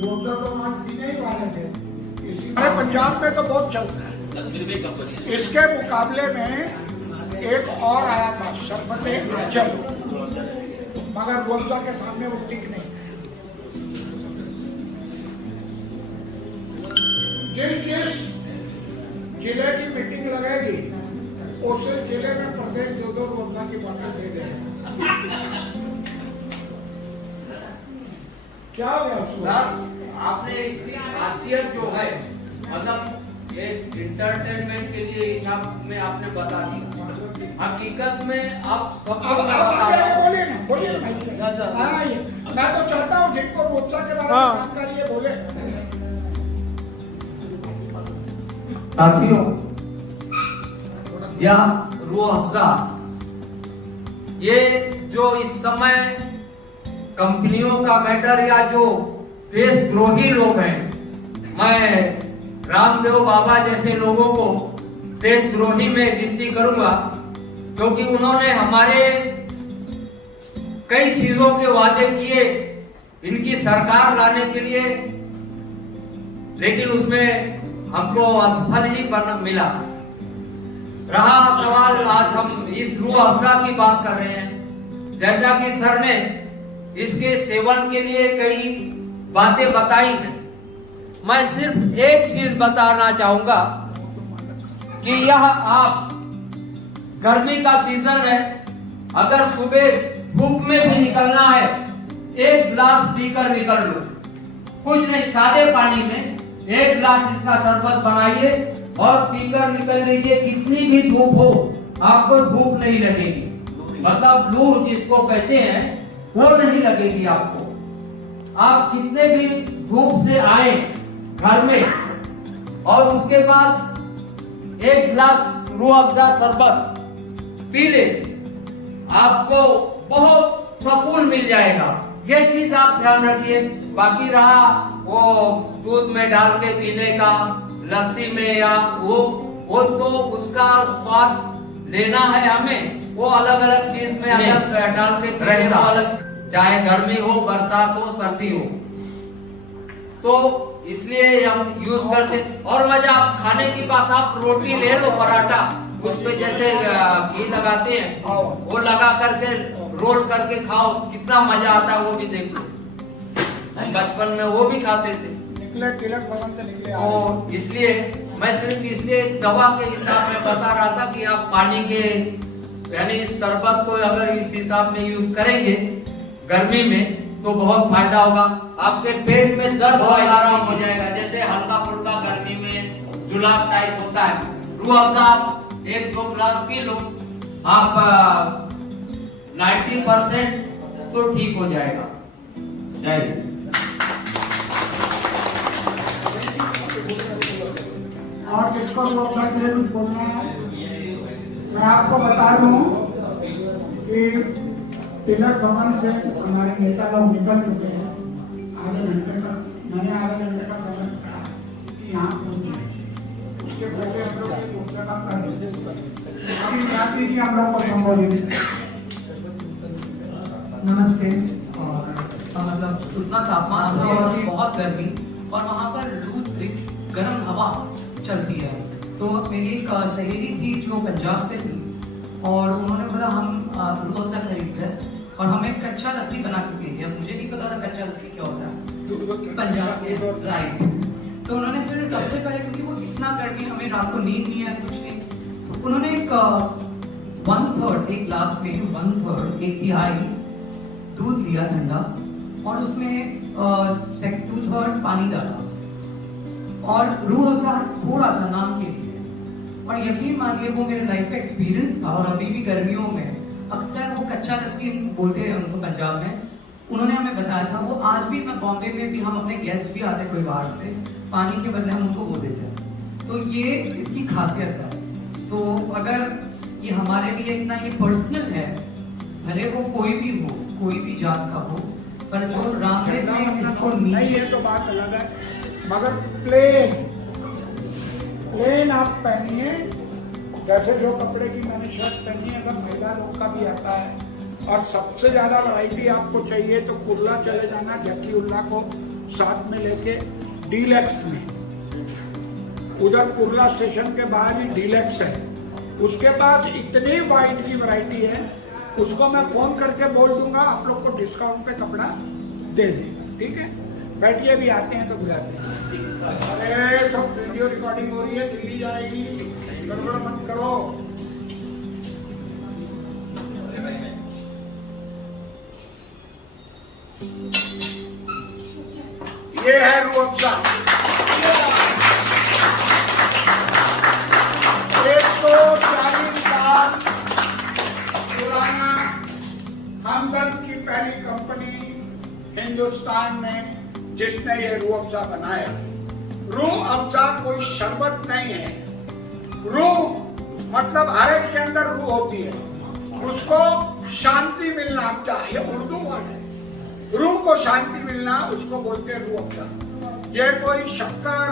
रोजा तो आज पीने ही वाले थे। हमारे पंजाब में तो बहुत चलता है। इसके मुकाबले में एक और आया था शरबत आंचल, मगर रोजा के सामने वो टिक नहीं। जिस जिले की मीटिंग लगेगी उसे जिले में प्रत्येक 2-2 रोजा की बोतल दे दें। क्या आपने इसकी खासियत जो है, मतलब एक इंटरटेनमेंट के लिए हिसाब में आपने बता दी, हकीकत में आप सबको बोलिए ना भाई। मैं तो चाहता हूँ जिनको रोजा के बारे में जानकारी है बोले। साथियों, यह रूह अफ़ज़ा, ये जो इस समय कंपनियों का मैटर या जो देशद्रोही लोग हैं, मैं रामदेव बाबा जैसे लोगों को देशद्रोही में गिनती करूंगा, क्योंकि उन्होंने हमारे कई चीजों के वादे किए इनकी सरकार लाने के लिए, लेकिन उसमें हमको असफल ही मिला। रहा सवाल, आज हम इस रूह अफ़ज़ा की बात कर रहे हैं। जैसा कि सर ने इसके सेवन के लिए कई बातें बताई हैं, मैं सिर्फ एक चीज बताना चाहूंगा कि यह आप गर्मी का सीजन है, अगर सुबह धूप में भी निकलना है, एक गिलास पीकर निकल लो। कुछ नहीं, सादे पानी में एक गिलास इसका शरबत बनाइए और पीकर निकल लीजिए। कितनी भी धूप हो आपको धूप नहीं लगेगी, मतलब लू जिसको कहते हैं वो नहीं लगेगी आपको। आप कितने भी धूप से आए घर में और उसके बाद एक गिलास रूह अफ़ज़ा शरबत पी ले, आपको बहुत सुकून मिल जाएगा। ये चीज आप ध्यान रखिए। बाकी रहा वो दूध में डाल के पीने का, लस्सी में, या वो तो उसका स्वाद लेना है हमें, वो अलग अलग चीज में अलग डाल के पीने का अलग, चाहे गर्मी हो, बरसात हो, सर्दी हो, तो इसलिए हम यूज करते। और मजा, आप खाने की बात, आप रोटी ले लो, पराठा, उस पे जैसे घी लगाते हैं वो लगा करके रोल करके खाओ, कितना मजा आता है वो भी देख लो। हम बचपन में वो भी खाते थे। निकले तिलक भवन से निकले। और इसलिए मैं सिर्फ इसलिए दवा के हिसाब में बता रहा था कि आप पानी के यानी शरबत को अगर इस हिसाब में यूज करेंगे गर्मी में तो बहुत फायदा होगा। आपके पेट में दर्द आराम हो जाएगा, जैसे हल्का फुल्का गर्मी में जुलाब टाइप होता है। रूह अफ़ज़ा आप 1-2 गिलास पी लो, आप 90% तो ठीक हो जाएगा। जय हिंद। और किसको रोजा के लिए कुछ बोलना है? मैं आपको बता दूं कि तिलक भवन से हमारे नेता लोग निकल चुके हैं। आधे घंटे का, मैंने आधे घंटे का समय रखा कि यहाँ पहुंचे, उसके पहले हम लोग रोजा का कर लीजिए। अभी जाती कि हम लोग को संबोधित। नमस्ते। और मतलब उतना तापमान है और बहुत गर्मी, और वहाँ पर लू गर्म हवा चलती है। तो मेरी एक सहेली थी जो पंजाब से थी, और उन्होंने बोला हम रूह अफ़ज़ा खरीदते हैं और हमें कच्चा लस्सी बना के पी दिया। मुझे नहीं पता था कच्चा लस्सी क्या होता है पंजाब के, राइट। तो उन्होंने फिर सबसे पहले, क्योंकि वो इतना गर्मी, हमें रात को नींद नहीं है, कुछ नहीं, तो उन्होंने एक 1/3 एक गिलास में 1/3 एक तिहाई दूध लिया ठंडा, और उसमें 2/3 पानी डाला और रूह अफ़ज़ा थोड़ा सा नाम के लिए। और यकीन मानिए वो मेरे लाइफ का एक्सपीरियंस था। और अभी भी गर्मियों में अक्सर वो कच्चा लस्सी बोलते हैं उनको पंजाब में, उन्होंने हमें बताया था। वो आज भी, मैं बॉम्बे में भी, हम अपने गेस्ट भी आते कोई बाहर से, पानी के बदले हम उनको वो देते हैं। तो ये इसकी खासियत है। तो अगर ये हमारे लिए इतना ये पर्सनल है, भले वो कोई भी हो, कोई भी जात का हो, पर जो रामदेव ने इसको नहीं है तो बात अलग है, मगर प्लेन आप पहनिए। जैसे जो कपड़े की मैंने शर्ट पहनी है, अगर महिला लोग का भी आता है। और सबसे ज्यादा वैरायटी आपको चाहिए तो कुर्ला चले जाना, जकी उल्ला को साथ में लेके डीलक्स में, उधर कुर्ला स्टेशन के बाहर ही डीलक्स है, उसके पास इतनी वाइट की वैरायटी है, उसको मैं फोन करके बोल दूंगा आप लोग को डिस्काउंट पे कपड़ा दे देगा, ठीक है। बैठिए, भी आते हैं तो बुलाते हैं। अरे सब वीडियो रिकॉर्डिंग हो रही है, दिल्ली जाएगी, गड़बड़ मत करो। ये है रूह अफ़ज़ा, 140 साल पुराना हमदर्द की पहली कंपनी हिंदुस्तान में जिसने ये रूह अफ़ज़ा बनाया। रूह अफ़ज़ा कोई शरबत नहीं है, रूह मतलब हर एक के अंदर रूह होती है, उसको शांति मिलना चाहिए, उर्दू वर्ड है। रूह को शांति मिलना उसको बोलते हैं रूह अफ़ज़ा। ये कोई शक्कर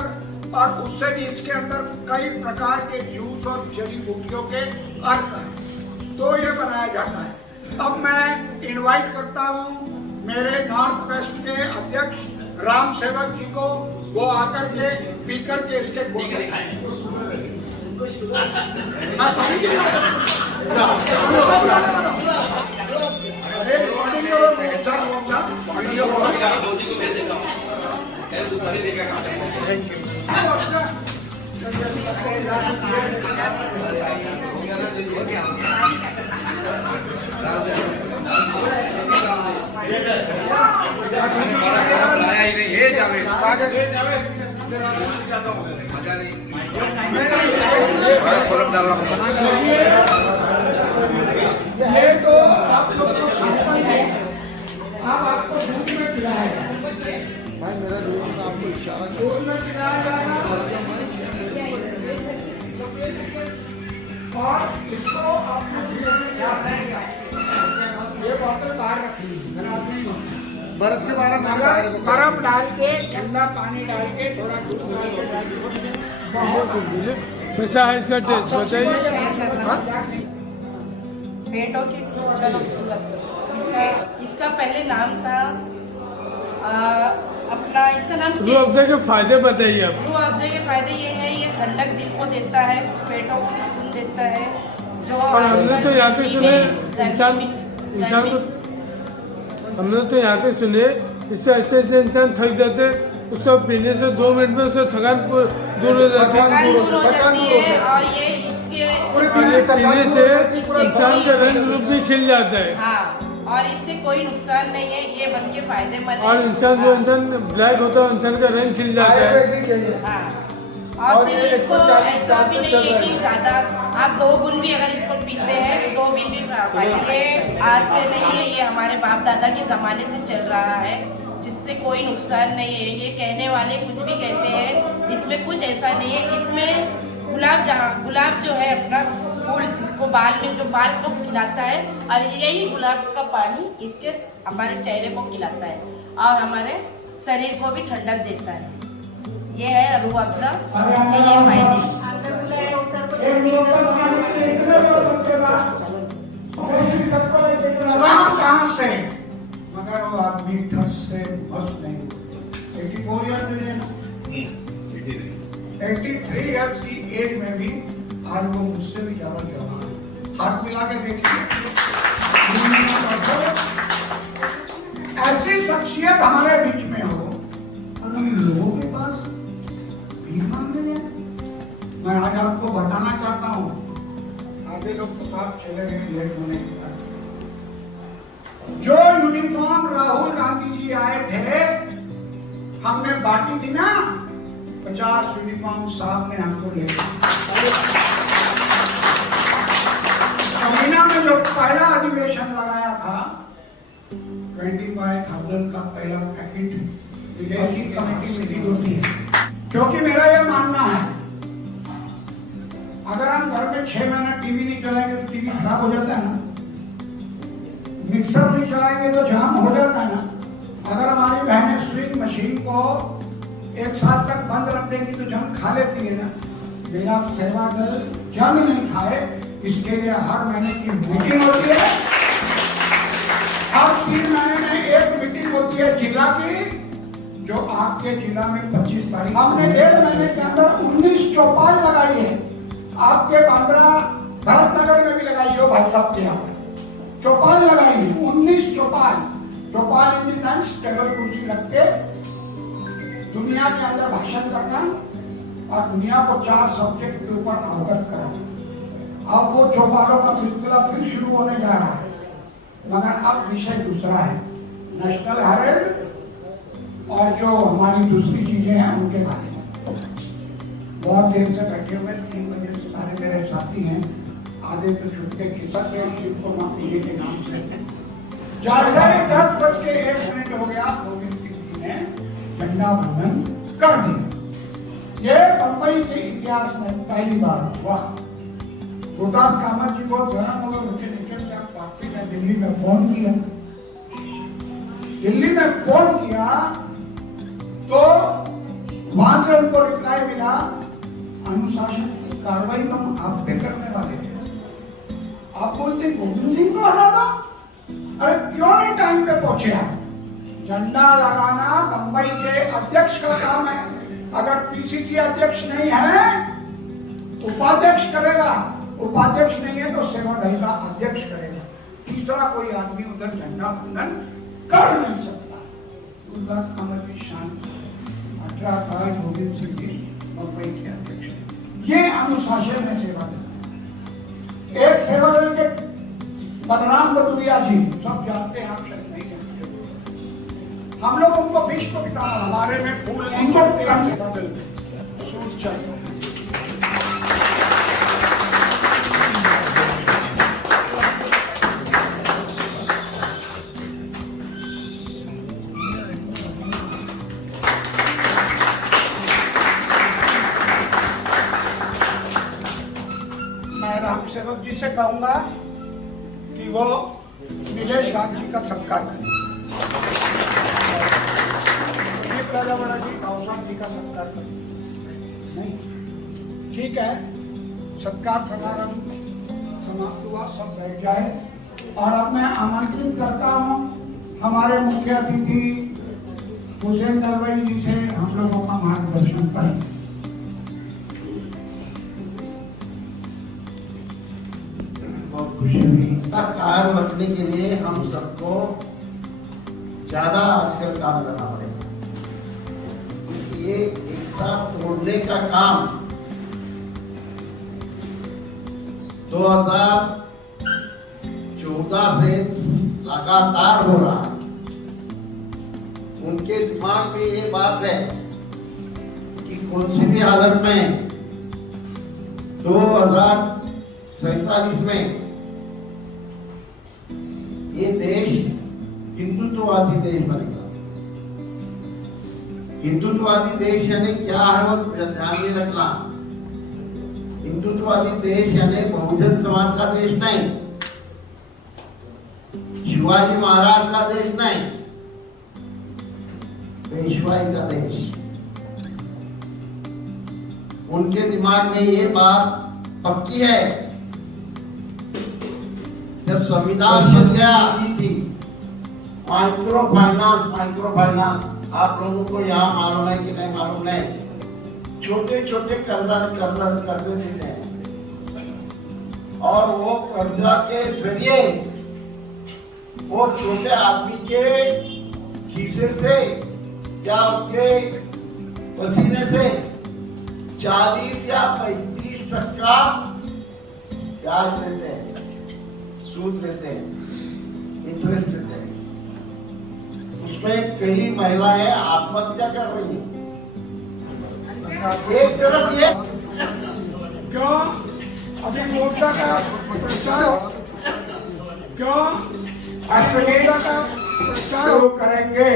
और उससे भी इसके अंदर कई प्रकार के जूस और जड़ी बूटियों के अर्क हैं, तो ये बनाया जाता है। अब मैं इनवाइट करता हूँ मेरे नॉर्थ वेस्ट के अध्यक्ष राम सेवक जी को, वो आकर के पीकर के इसके ये तो आप लोग को सैंपल है, अब आपको दूध में पिलाएगा भाई, मेरा दूध आपको इशारा दूध में पिलाया जाएगा और इसको आपको ये बोतल बाहर रखी बर्फ के बारे में बर्फ डाल के, ठंडा पानी डाल के, थोड़ा दूध डाल के कैसा है इसका टेस्ट बताइए। पेटों की इसका पहले नाम था अपना, इसका नाम रूह अफ़ज़ा के फायदे बताइए आप। रूह अफ़ज़ा के फायदे ये है, ये ठंडक दिल को देता है, पेटों की सुकून देता है। जो और हमने तो यहाँ पे सुने इंसान को, हमने तो यहाँ पे सुने इससे ऐसे इंसान थक जाते, उसको पीने से 2 मिनट में उससे थकान दूर हो जाती है। थकान दूर हो जाती है और ये इसके पीने से इंसान का रंग रूप भी खिल जाता है। हाँ, और इससे कोई नुकसान नहीं है, ये बन के फायदेमंद है। और इंसान जो इंसान ब्लैक होता है, इंसान का रंग खिल जाता है। आयुर्वेदिक है ये। हाँ, और फिर इसको ऐसा भी नहीं है कि ज्यादा आप 2 बूंद भी अगर इसको पीते हैं तो 2 बूंद भी फायदा। ये आज से नहीं है, ये हमारे बाप दादा के जमाने से चल रहा है, जिससे कोई नुकसान नहीं है। ये कहने वाले कुछ भी कहते हैं, इसमें कुछ ऐसा नहीं है। इसमें गुलाब जो है अपना फूल, जिसको बाल में जो बाल को खिलाता है, और यही गुलाब का पानी इसके हमारे चेहरे को खिलाता है और हमारे शरीर को भी ठंडक देता है। ये है रूह अफ़ज़ा, इसके ये फायदे। कहाँ से, मगर वो आदमी ठस से बस नहीं हुआ। 84 ईयर में, 83 ईयर्स की एज में भी आज वो मुझसे भी ज्यादा जवान है। हाथ मिला के देखिए, ऐसी शख्सियत हमारे बीच में हो और हम लोगों के पास भीड़ मांगने जाए। मैं आज आपको बताना चाहता हूँ, आधे लोग तो साथ चले गए लेट होने के बाद। जो यूनिफॉर्म राहुल गांधी जी आए थे, हमने बांटी थी ना, 50 यूनिफॉर्म साहब ने हमको ले महीना में जो पहला अधिवेशन लगाया था, 25,000 का पहला पैकेट विलेज की कमेटी मीटिंग होती है। क्योंकि मेरा यह मानना है, अगर हम घर में 6 महीना टीवी नहीं चलाएंगे तो टीवी खराब हो जाता है ना, मिक्सर नहीं चलाएंगे तो जाम हो जाता है ना। अगर हमारी बहनें स्विंग मशीन को 1 साल तक बंद रख देंगी तो जंग खा लेती है ना। मेरा सेवा दल जंग नहीं खाए, इसके लिए हर महीने की मीटिंग होती है। हर 3 महीने में एक मीटिंग होती है जिला की, जो आपके जिला में 25 तारीख हमने 1.5 महीने के अंदर 19 चौपाल लगाई है। आपके बांद्रा भरतनगर में भी लगाई हो भाई साहब के यहाँ पर चौपाल लगाई है, 19 चौपाल। चौपाल इन द सेंस टेबल कुर्सी रख के दुनिया के अंदर भाषण करना और दुनिया को 4 सब्जेक्ट के ऊपर अवगत कराना। अब वो चौपालों का सिलसिला फिर शुरू होने जा रहा है, मगर अब विषय दूसरा है, नेशनल हेराल्ड और जो हमारी दूसरी चीजें हैं उनके बारे में। बहुत देर से बैठे हुए, 3 बजे से सारे मेरे साथी हैं, आधे तो छुट्टे खिसक गए शिव कुमार पीए के नाम से। 10:10 हो गया, गोविंद सिंह जी ने झंडा वंदन कर दिया। ये बंबई के इतिहास में पहली बार हुआ। गुरदास कामत जी को जन्म होगा, मुझे निकल के वापसी में दिल्ली में फोन किया। दिल्ली में फोन किया तो वहां से उनको रिप्लाई मिला, अनुशासन की कार्रवाई हम आप पे करने वाले थे। आप बोलते गोविंद सिंह को हटा दो, अरे क्यों नहीं टाइम पे पहुंचे आप? झंडा लगाना बंबई के अध्यक्ष का काम है। अगर पीसीसी अध्यक्ष नहीं है, उपाध्यक्ष करेगा, उपाध्यक्ष नहीं है तो सेवादल का अध्यक्ष करेगा। तीसरा कोई आदमी उधर झंडा वंदन कर नहीं सकता। गुरदास कामत जी शांत 18 साल गोविंद सिंह जी बंबई के अध्यक्ष। ये अनुशासन है सेवादल। एक सेवादल के बलराम बटुरिया जी सब जानते हैं, आप शायद नहीं जानते। हम लोग उनको भीष्म पिता हमारे में फूल नहीं करते हैं। सेवादल सूट चाहिए। राम सेवक जी से कहूंगा कि वो नीलेश गांधी का सत्कार करें, राजा जी जी का सत्कार करें। नहीं, ठीक है, सत्कार समारंभ समाप्त हुआ, सब बैठ जाए। और अब मैं आमंत्रित करता हूं हमारे मुख्य अतिथि हुसैन दरबारी जी से हम लोगों का मार्गदर्शन करें। कायम रखने के लिए हम सबको ज्यादा आजकल काम करना पड़ेगा, क्योंकि ये एकता तोड़ने का काम 2014 से लगातार हो रहा है। उनके दिमाग में ये बात है कि कौन सी भी हालत में 2047 में ये देश हिंदुत्ववादी देश बनेगा। हिंदुत्ववादी देश यानी क्या है वो ध्यान में रखना। हिंदुत्ववादी देश यानी बहुजन समाज का देश नहीं, शिवाजी महाराज का देश नहीं, पेशवाई का देश। उनके दिमाग में ये बात पक्की है। जब संविधान बन गया थी माइक्रो फाइनेंस, आप लोगों को यहाँ मालूम है कि नहीं मालूम नहीं, छोटे छोटे कर्जे ले रहे हैं और वो कर्जा के जरिए वो छोटे आदमी के खीसे से या उसके पसीने से 40 या 35% ब्याज लेते हैं, सूद लेते हैं, इंटरेस्ट लेते हैं। उसमें कई महिलाएं आत्महत्या कर रही हैं। एक तरफ ये क्यों अभी मोर्चा का प्रचार, क्यों अश्वमेधा का प्रचार शुरू करेंगे।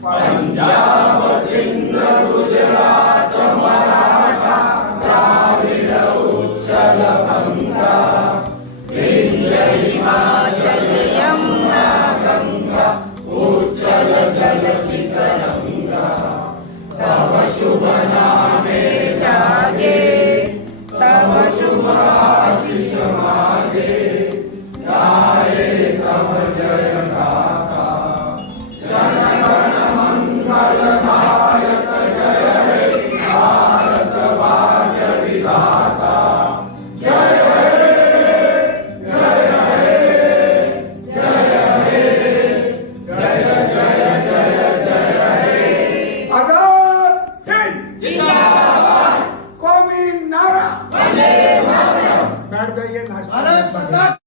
पंजाब सिंध गुजरात मराठा द्राविड़ उत्कल बंगा विंध्य हिमाचल यमुना गंगा उज्जल जलधि तरंगा तव शुभ नामे जागे तव शुभ आशीष बाहर जाइए नाश्ता